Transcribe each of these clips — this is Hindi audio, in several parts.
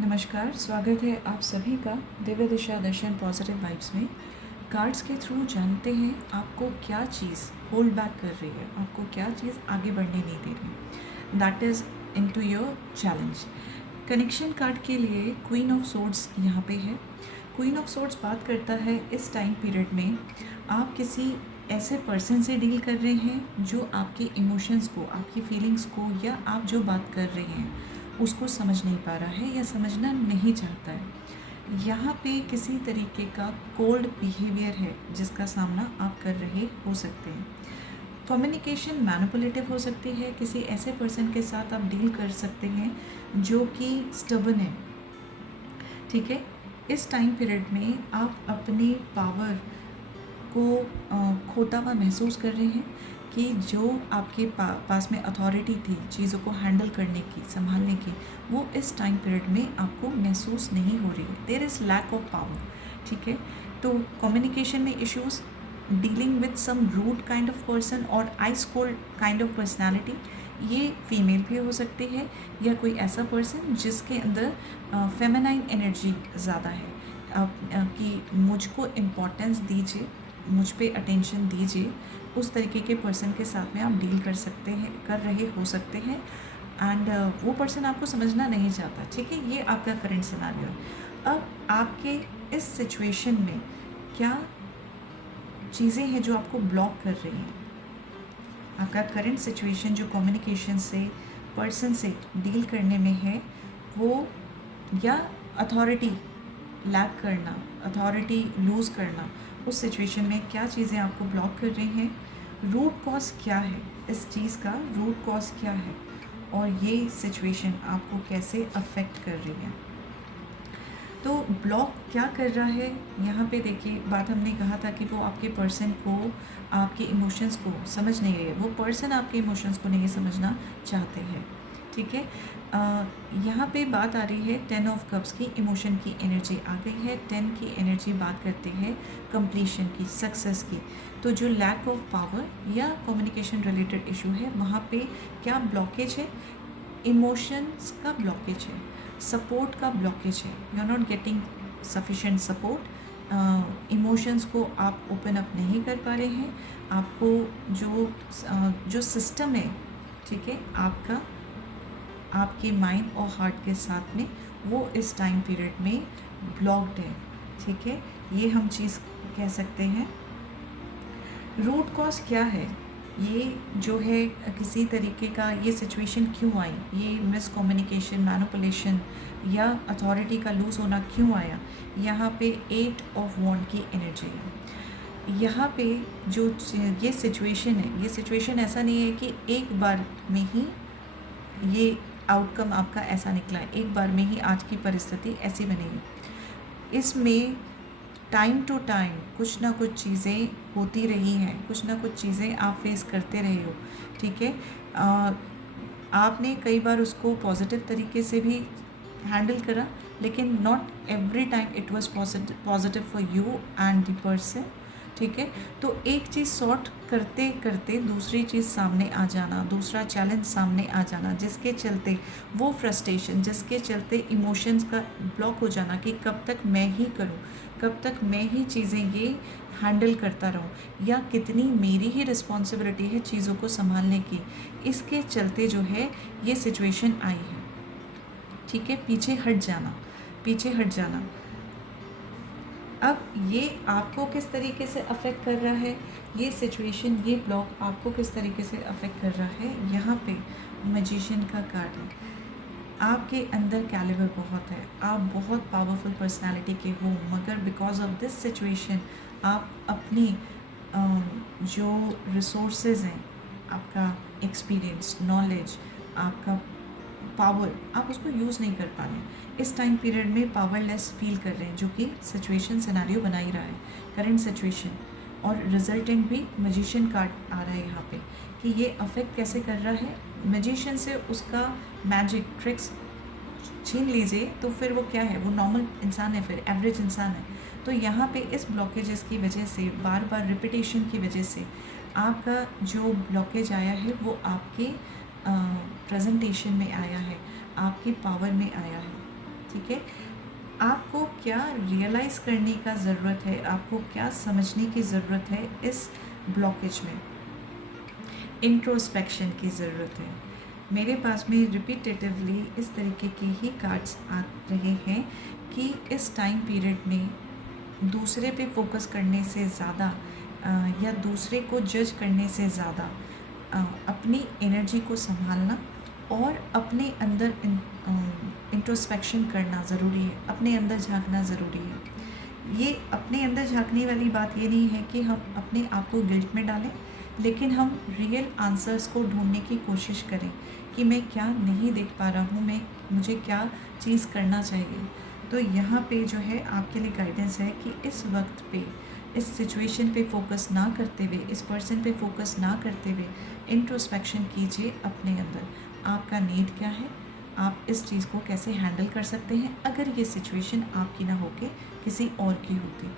नमस्कार, स्वागत है आप सभी का दिव्य दिशा दर्शन पॉजिटिव वाइब्स में। कार्ड्स के थ्रू जानते हैं आपको क्या चीज़ होल्ड बैक कर रही है, आपको क्या चीज़ आगे बढ़ने नहीं दे रही। That is into your challenge. Connection card के लिए क्वीन ऑफ सोर्ड्स यहाँ पे है। क्वीन ऑफ सोर्ड्स बात करता है इस टाइम पीरियड में आप किसी ऐसे पर्सन से डील कर रहे हैं जो आपके इमोशंस को, आपकी फीलिंग्स को या आप जो बात कर रहे हैं उसको समझ नहीं पा रहा है या समझना नहीं चाहता है। यहाँ पे किसी तरीके का कोल्ड बिहेवियर है जिसका सामना आप कर रहे हो सकते हैं। कम्युनिकेशन मैनिपुलेटिव हो सकती है, किसी ऐसे पर्सन के साथ आप डील कर सकते हैं जो कि स्टबर्न है। ठीक है, इस टाइम पीरियड में आप अपने पावर को खोता हुआ महसूस कर रहे हैं कि जो आपके पास में अथॉरिटी थी चीज़ों को हैंडल करने की, संभालने की, वो इस टाइम पीरियड में आपको महसूस नहीं हो रही है। There is lack of power. ठीक है, तो कम्युनिकेशन में issues, dealing with some rude kind of person और ice cold kind of personality, ये फीमेल भी हो सकती है या कोई ऐसा पर्सन जिसके अंदर फेमिनाइन एनर्जी ज़्यादा है। कि मुझको इम्पोर्टेंस दीजिए, मुझ पे अटेंशन दीजिए, उस तरीके के पर्सन के साथ में आप डील कर रहे हो सकते हैं। एंड वो पर्सन आपको समझना नहीं चाहता। ठीक है, ये आपका करंट सिनेरियो है। अब आपके इस सिचुएशन में क्या चीज़ें हैं जो आपको ब्लॉक कर रही हैं? आपका करंट सिचुएशन जो कम्युनिकेशन से, पर्सन से डील करने में है, वो या अथॉरिटी लैक करना, अथॉरिटी लूज़ करना, उस सिचुएशन में क्या चीज़ें आपको ब्लॉक कर रही हैं? रूट कॉज क्या है? इस चीज़ का रूट कॉज क्या है और ये सिचुएशन आपको कैसे अफेक्ट कर रही है? तो ब्लॉक क्या कर रहा है यहाँ पे? देखिए, बात हमने कहा था कि वो आपके पर्सन को, आपके इमोशंस को समझ नहीं रहे, वो पर्सन आपके इमोशंस को नहीं समझना चाहते हैं। ठीक है, यहाँ पे बात आ रही है 10 ऑफ कप्स की, इमोशन की एनर्जी आ गई है। 10 की एनर्जी बात करते हैं कंप्लीशन की, सक्सेस की। तो जो लैक ऑफ पावर या कम्युनिकेशन रिलेटेड इशू है, वहाँ पे क्या ब्लॉकेज है? इमोशंस का ब्लॉकेज है, सपोर्ट का ब्लॉकेज है। You are not getting sufficient support. Emotions को आप ओपन अप नहीं कर पा रहे हैं। आपको जो सिस्टम है, ठीक है, आपका, आपके माइंड और हार्ट के साथ में, वो इस टाइम पीरियड में ब्लॉक्ड है। ठीक है, ये हम चीज़ कह सकते हैं। रूट कॉज क्या है? ये जो है किसी तरीके का ये सिचुएशन क्यों आई, ये मिसकम्युनिकेशन, मैनिपुलेशन या अथॉरिटी का लूज़ होना क्यों आया? यहाँ पे 8 ऑफ वॉन्ड की एनर्जी है। यहाँ पे जो ये सिचुएशन है, ये सिचुएशन ऐसा नहीं है कि एक बार में ही ये आउटकम आपका ऐसा निकला है, एक बार में ही आज की परिस्थिति ऐसी बनी है। इसमें टाइम टू टाइम कुछ ना कुछ चीज़ें होती रही हैं, कुछ ना कुछ चीज़ें आप फेस करते रहे हो। ठीक है, आपने कई बार उसको पॉजिटिव तरीके से भी हैंडल करा, लेकिन not every time it was positive for you and the person. ठीक है, तो एक चीज़ सॉर्ट करते करते दूसरी चीज़ सामने आ जाना, दूसरा चैलेंज सामने आ जाना, जिसके चलते वो फ्रस्ट्रेशन, जिसके चलते इमोशंस का ब्लॉक हो जाना कि कब तक मैं ही करूं, कब तक मैं ही चीज़ें ये हैंडल करता रहूं, या कितनी मेरी ही रिस्पॉन्सिबिलिटी है चीज़ों को संभालने की, इसके चलते जो है ये सिचुएशन आई है। ठीक है, पीछे हट जाना, पीछे हट जाना। अब ये आपको किस तरीके से अफेक्ट कर रहा है? ये सिचुएशन, ये ब्लॉक आपको किस तरीके से अफेक्ट कर रहा है? यहाँ पे मैजिशियन का कार्ड है। आपके अंदर कैलिबर बहुत है, आप बहुत पावरफुल पर्सनालिटी के हो, मगर बिकॉज ऑफ दिस सिचुएशन आप अपनी जो रिसोर्सेज हैं, आपका एक्सपीरियंस, नॉलेज, आपका पावर, आप उसको यूज़ नहीं कर पा रहे हैं। इस टाइम पीरियड में पावरलेस फील कर रहे हैं, जो कि सिचुएशन सिनेरियो बना ही रहा है, करंट सिचुएशन। और रिजल्टेंट भी मैजिशियन कार्ड आ रहा है यहाँ पे कि ये अफेक्ट कैसे कर रहा है। मैजिशियन से उसका मैजिक ट्रिक्स छीन लीजिए तो फिर वो क्या है? वो नॉर्मल इंसान है, फिर एवरेज इंसान है। तो यहाँ पे इस ब्लॉकेजेस की वजह से, बार बार रिपीटेशन की वजह से आपका जो ब्लॉकेज आया है वो आपके प्रेजेंटेशन में आया है, आपकी पावर में आया है। ठीक है। आपको क्या रियलाइज़ करने का ज़रूरत है, आपको क्या समझने की ज़रूरत है इस ब्लॉकेज में? इंट्रोस्पेक्शन की ज़रूरत है। मेरे पास में रिपीटेटिवली इस तरीके के ही कार्ड्स आ रहे हैं कि इस टाइम पीरियड में दूसरे पे फोकस करने से ज़्यादा या दूसरे को जज करने से ज़्यादा अपनी एनर्जी को संभालना और अपने अंदर इंट्रोस्पेक्शन करना ज़रूरी है, अपने अंदर झांकना ज़रूरी है। ये अपने अंदर झांकने वाली बात ये नहीं है कि हम अपने आप को गिल्ट में डालें, लेकिन हम रियल आंसर्स को ढूंढने की कोशिश करें कि मैं क्या नहीं देख पा रहा हूँ, मुझे क्या चीज़ करना चाहिए। तो यहाँ पे जो है आपके लिए गाइडेंस है कि इस वक्त पे इस सिचुएशन पे फोकस ना करते हुए, इस पर्सन पे फोकस ना करते हुए इंट्रोस्पेक्शन कीजिए अपने अंदर। आपका नीड क्या है, आप इस चीज़ को कैसे हैंडल कर सकते हैं अगर ये सिचुएशन आपकी ना होके किसी और की होती।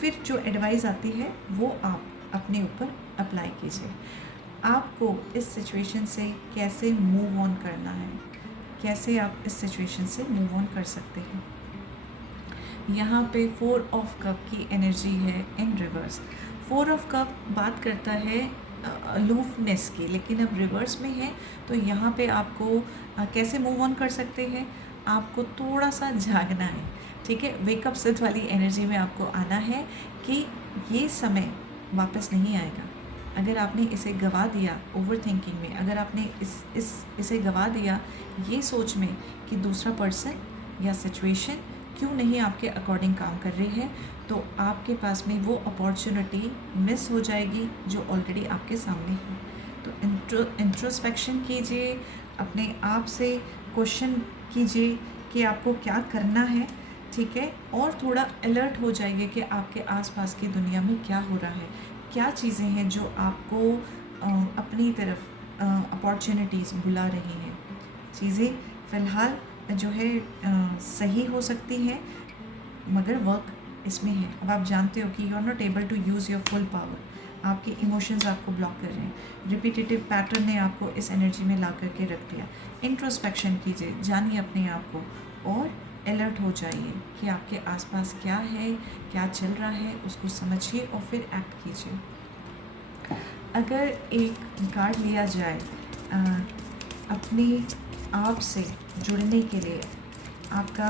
फिर जो एडवाइस आती है वो आप अपने ऊपर अप्लाई कीजिए। आपको इस सिचुएशन से कैसे मूव ऑन करना है, कैसे आप इस सिचुएशन से मूव ऑन कर सकते हैं। यहाँ पे 4 ऑफ कप की एनर्जी है इन रिवर्स। 4 ऑफ कप बात करता है अलूफनेस की, लेकिन अब रिवर्स में है। तो यहाँ पे आपको कैसे मूव ऑन कर सकते हैं, आपको थोड़ा सा जागना है, ठीक है। वेकअप सिद्ध वाली एनर्जी में आपको आना है कि ये समय वापस नहीं आएगा। अगर आपने इसे गवा दिया ओवर थिंकिंग में, अगर आपने इसे गवा दिया ये सोच में कि दूसरा पर्सन या सिचुएशन क्यों नहीं आपके अकॉर्डिंग काम कर रही है, तो आपके पास में वो अपॉर्चुनिटी मिस हो जाएगी जो ऑलरेडी आपके सामने है। तो इंट्रोस्पेक्शन कीजिए, अपने आप से क्वेश्चन कीजिए कि आपको क्या करना है, ठीक है। और थोड़ा अलर्ट हो जाइए कि आपके आसपास की दुनिया में क्या हो रहा है, क्या चीज़ें हैं जो आपको अपनी तरफ अपॉर्चुनिटीज़ बुला रही हैं। चीज़ें फ़िलहाल जो है सही हो सकती है, मगर वर्क इसमें है। अब आप जानते हो कि you are not able to use your full power. आपके इमोशंस आपको ब्लॉक कर रहे हैं, रिपीटेटिव पैटर्न ने आपको इस एनर्जी में ला करके रख दिया। इंट्रोस्पेक्शन कीजिए, जानिए अपने आप को और अलर्ट हो जाइए कि आपके आसपास क्या है, क्या चल रहा है, उसको समझिए और फिर एक्ट कीजिए। अगर एक कार्ड लिया जाए अपने आप से जुड़ने के लिए, आपका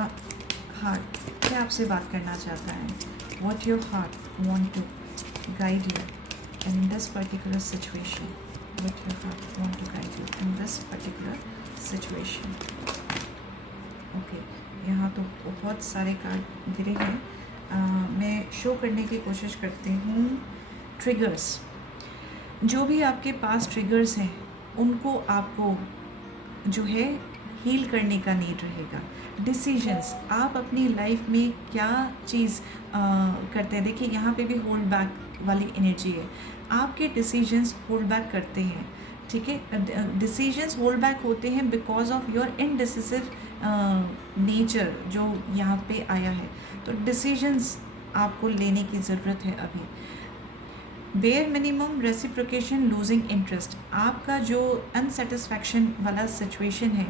हार्ट क्या आपसे बात करना चाहता है, what your heart want to guide you in this particular situation, what your heart want to guide you in this particular situation. Okay, यहाँ तो बहुत सारे कार्ड गिरे हैं। मैं शो करने की कोशिश करती हूँ। ट्रिगर्स, जो भी आपके पास ट्रिगर्स हैं उनको आपको जो है हील करने का नीड रहेगा। डिसीजंस, आप अपनी लाइफ में क्या चीज़ करते हैं। देखिए यहाँ पे भी होल्ड बैक वाली एनर्जी है, आपके डिसीजंस होल्ड बैक करते हैं, ठीक है। डिसीजंस होल्ड बैक होते हैं because of your indecisive nature जो यहाँ पे आया है। तो डिसीजंस आपको लेने की ज़रूरत है अभी। Bare minimum reciprocation losing interest, आपका जो अनसेटिस्फैक्शन वाला सिचुएशन है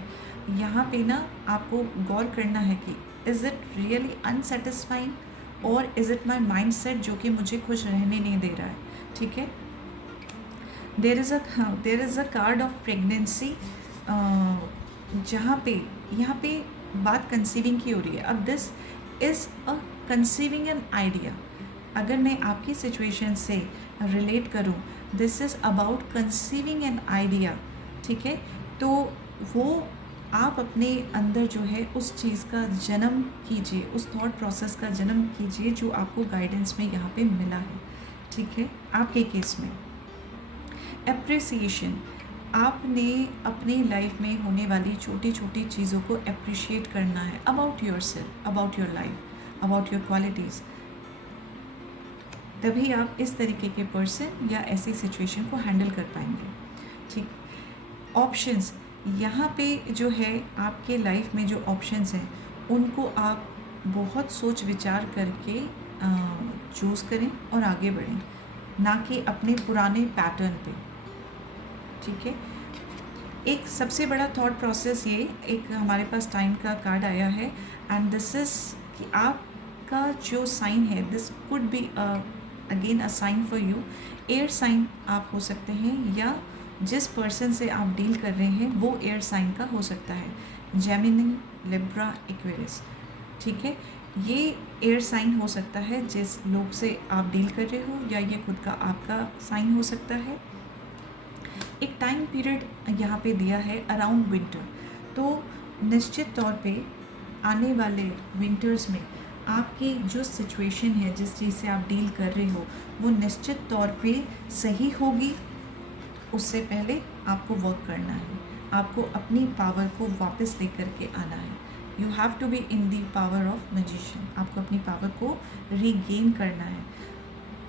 यहाँ पे ना आपको गौर करना है कि इज़ इट रियली अनसेटिस्फाइंग और is it my mind set जो कि मुझे खुश रहने नहीं दे रहा है, ठीक है। There is a card of pregnancy, जहाँ पे यहाँ पे बात कंसीविंग की हो रही है। अब this is a conceiving an idea. अगर मैं आपकी सिचुएशन से रिलेट करूं, this is about conceiving an idea, ठीक है। तो वो आप अपने अंदर जो है उस चीज़ का जन्म कीजिए, उस थॉट प्रोसेस का जन्म कीजिए जो आपको गाइडेंस में यहाँ पे मिला है, ठीक है। आपके केस में एप्रिसिएशन, आपने अपनी लाइफ में होने वाली छोटी छोटी चीज़ों को अप्रिशिएट करना है, about your self, about your life, about your qualities. तभी आप इस तरीके के पर्सन या ऐसी सिचुएशन को हैंडल कर पाएंगे, ठीक। ऑप्शंस, यहाँ पे जो है आपके लाइफ में जो ऑप्शंस हैं उनको आप बहुत सोच विचार करके चूज़ करें और आगे बढ़ें, ना कि अपने पुराने पैटर्न पे, ठीक है। एक सबसे बड़ा थॉट प्रोसेस ये, एक हमारे पास टाइम का कार्ड आया है एंड दिस इज़ कि आपका जो साइन है, this could be again a sign for you. Air sign आप हो सकते हैं, या जिस पर्सन से आप डील कर रहे हैं वो एयर साइन का हो सकता है, जेमिनी, लिब्रा, एक्वेरियस। ठीक है, ये एयर साइन हो सकता है जिस लोग से आप डील कर रहे हो, या ये खुद का आपका साइन हो सकता है। एक टाइम पीरियड यहाँ पे दिया है अराउंड विंटर, तो निश्चित तौर पे आने वाले विंटर्स में आपकी जो सिचुएशन है, जिस चीज़ से आप डील कर रहे हो, वो निश्चित तौर पे सही होगी। उससे पहले आपको वर्क करना है, आपको अपनी पावर को वापस लेकर के आना है। You have to be in the power of magician. आपको अपनी पावर को रीगेन करना है।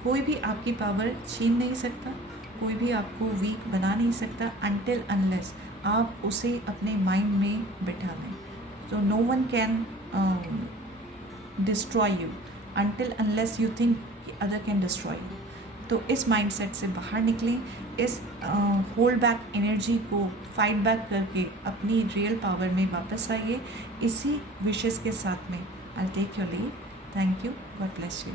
कोई भी आपकी पावर छीन नहीं सकता, कोई भी आपको वीक बना नहीं सकता अनटिल अनलेस आप उसे अपने माइंड में बिठा लें। तो no one can destroy you until unless you think other can destroy you. तो इस माइंडसेट से बाहर निकलें, इस होल्ड बैक एनर्जी को फाइट बैक करके अपनी रियल पावर में वापस आइए। इसी विशेष के साथ में I take your leave. Thank you, god bless you.